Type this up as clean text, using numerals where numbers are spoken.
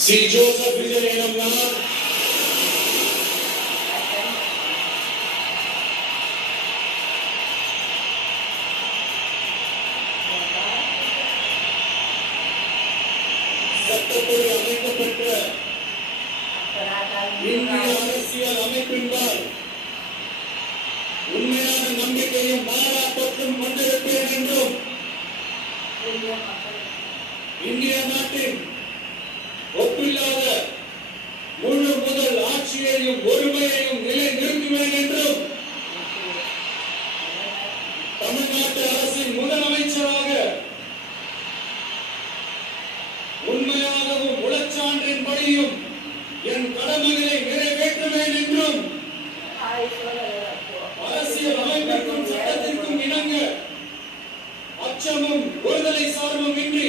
C Joseph விஜயனம்னா சட்டப்படி அமைக்கப்பட்ட இந்திய அரசியல் அமைப்பின்பால் உண்மையான நம்பிக்கையும் பாராட்டத்தையும் கொண்டிருப்பேன் என்றும் இந்திய நாட்டின் ஒப்பில்லாத முழு முதல் ஆட்சியையும் ஒருமையையும் நிலைநிறுத்துவேன் என்றும் தமிழ்நாட்டு அரசின் முதலமைச்சராக உண்மையாகவும் உளச்சான்றின்படியும் என் கடமைகளை நிறைவேற்றுவேன் என்றும் அரசியல் அமைப்பிற்கும் சட்டத்திற்கும் இணங்க அச்சமும் ஒருதலை சார்பும் இன்றி